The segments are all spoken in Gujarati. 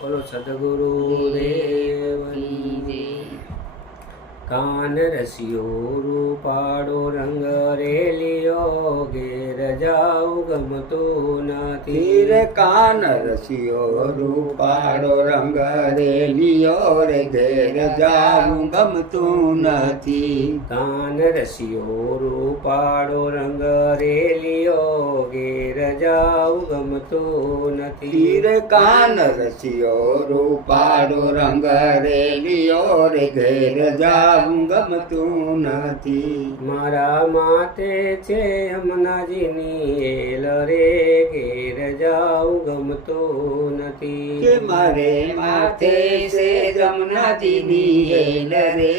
બોલો સદગુરુ દેવની કાન રસિયો રૂપાળો રંગ રેલિયો ઘેર જાઉં ગમતું નથી તીર કાન રસિયો રૂપાળો રંગ રેલિયો રે ઘેર જાવું ગમતું નથી. કાન રસિયો રૂપાળો રંગ રેલિયો ઘેર જાઉં ગમતું નથી તીર કાન રસિયો રૂપાળો રંગ રેલિયો રે ઘેર જાવું ગમતું નથી. મારા માથે છે યમુનાજીની એલ રે ઘેર જાઉં ગમતું નથી કે મારે માથે છે જમનાજીની એલ રે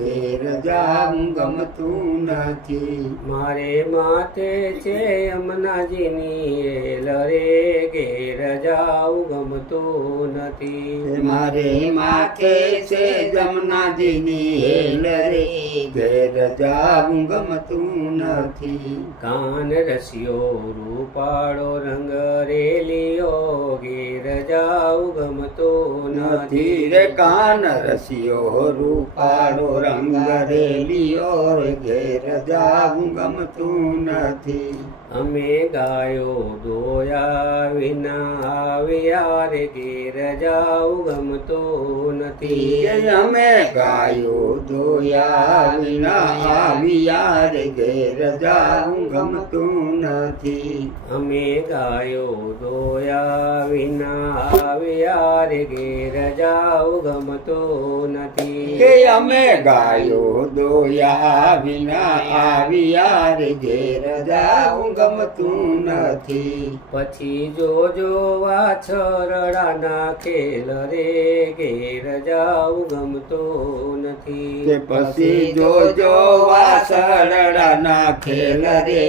ઘેર જાવું ગમતું નથી. મારે માથે છે યમુનાજીની એલ રે ઘેર જાઉં ગમતું નથી મારે માથે છે જમનાજીની એલ રે ઘેર જાવું ગમતું નથી. કાન રસિયો રૂપાળો રંગ રેલિયો ઘેર જાઉં ગમતું નથી નથી રે કાન રસિયો રૂપાળો રંગ રેલિયો રે ઘેર જાવું ગમતું નથી. અમે ગાયો દોયા વિના આવ્યા રે ઘેર જાઉં ગમતું નથી કે અમે ગાયો દોયા વિના આવ્યા રે ઘેર જાવું ગમતું નથી. અમે ગાયો દોયા વિના આવ્યા રે ઘેર જાઉં ગમતું નથી કે અમે ગાયો દોયા વિના આવ્યા રે ઘેર જાવું ગમતું નથી. પછી જોજો વાછરડાના ખેલ રે ઘેર જાઉં ગમતું નથી કે પછી જોજો વાસરડાના ખેલ રે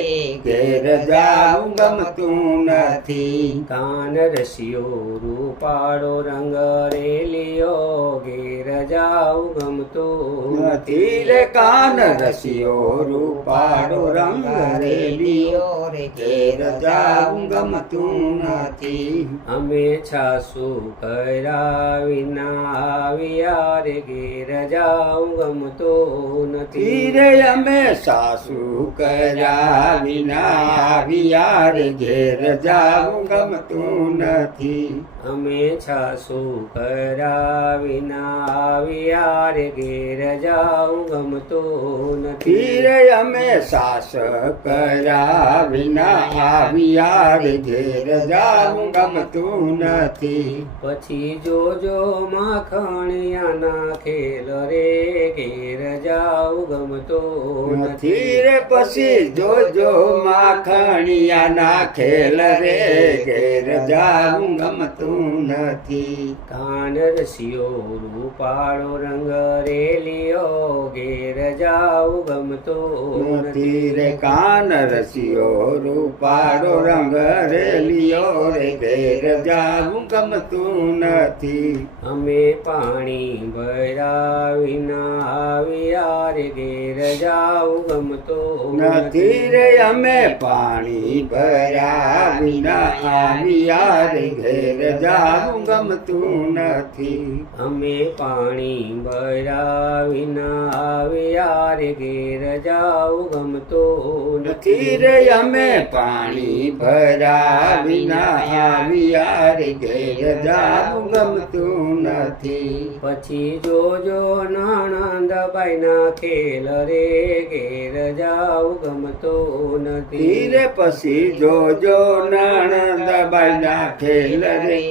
ઘેર જાવું ગમતું નથી. કાન રસિયો રૂપાળો રંગ રેલિયો ઘેર જાઉં ગમતું નથી રે કાન રસિયો રૂપાળો રંગ રેલિયો રે ઘેર જાવું ગમતું નથી. અમે છાસુ કર્યા વિના આવ્યા રે ઘેર જાઉં ગમતું નથી તીરે અમે સાસુ કર્યા વિના આવ્યા રે ઘેર જાવું ગમતું નથી. અમે છાસુ કર્યા વિના આવ્યા રે ઘેર જાઉં ગમતું નથી તીરે અમે સાસ કર્યા વિના આવ્યા રે ઘેર જાવું ગમતું નથી. પછી જોજો માખણિયાના ખેલ રે ઘેર જાઉં ગમતું નથી નથી રે પછી જોજો માખણિયાના ખેલ રે ઘેર જાવું ગમતું નથી. કાન રસિયો રૂપાળો રંગ રેલિયો ઘેર જાઉં ગમતું નથી નથી રે કાન રસિયો રૂપાળો રંગ રેલિયો રે ઘેર જાવું ગમતું નથી. અમે પાણી ભર્યા વિના આવ્યા રે ઘેર જાઉં ગમતું નથી રે અમે પાણી ભર્યા વિના આવ્યા રે ઘેર જાવું ગમતું નથી. અમે પાણી ભર્યા વિના આવ્યા રે ઘેર જાઉં ગમતું નથી રે અમે પાણી ભર્યા વિના આવ્યા રે ઘેર જાવું ગમતું નથી. પછી જોજો નણંદબાઈના ખેલ રે ઘેર જાઉં ગમતું નથી તીરે પછી જોજો નણંદબાઈના ખેલ રે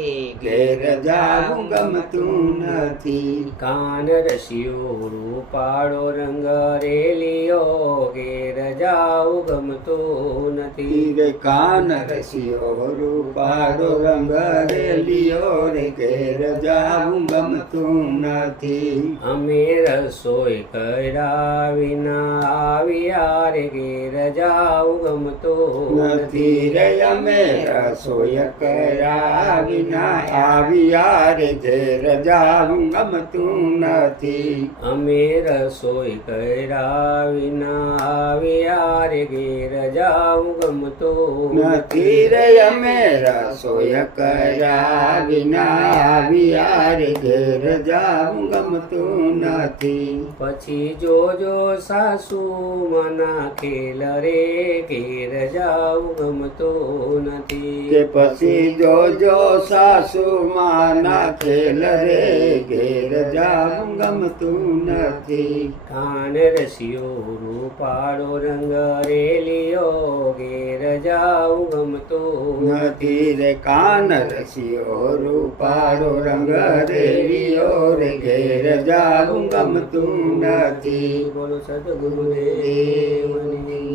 ઘેર જાવું ગમતું નથી. કાન રસિયો રૂપાળો રંગ રેલિયો ઘેર જાઉં ગમતું નથી તીરે કાન રસિયો રૂપાળો રંગ રેલિયો રે ઘેર જાવું ગમતું નથી. અમે રસોઈ કર્યા વિના આવ્યા રે ઘેર જાઉં ગમતું નથી રે અમે રસોઈ કર્યા વિના આવ્યા રે ઘેર જાવું ગમતું નથી. અમે રસોઈ કર્યા વિના આવ્યા રે ઘેર જાવું ગમતું નથી રે અમે રસોઈ કર્યા વિના આવ્યા રે ઘેર જાવું ગમતું નથી. પછી જોજો સાસુ મના ખેલ રે ઘેર જાવું ગમતું કે નથી. પછી જોજો સાસુ માના ખેલ રે ઘેર જાવું ગમતું નથી. કાન રસિયો રૂપાળો રંગ રેલિયો ઘેર જાવું ગમતું નથી રે કાન રસિયો રૂપાળો રંગ રેલિયો રે ઘેર જાવું ગમતું નથી. બોલો સદગુરુદેવની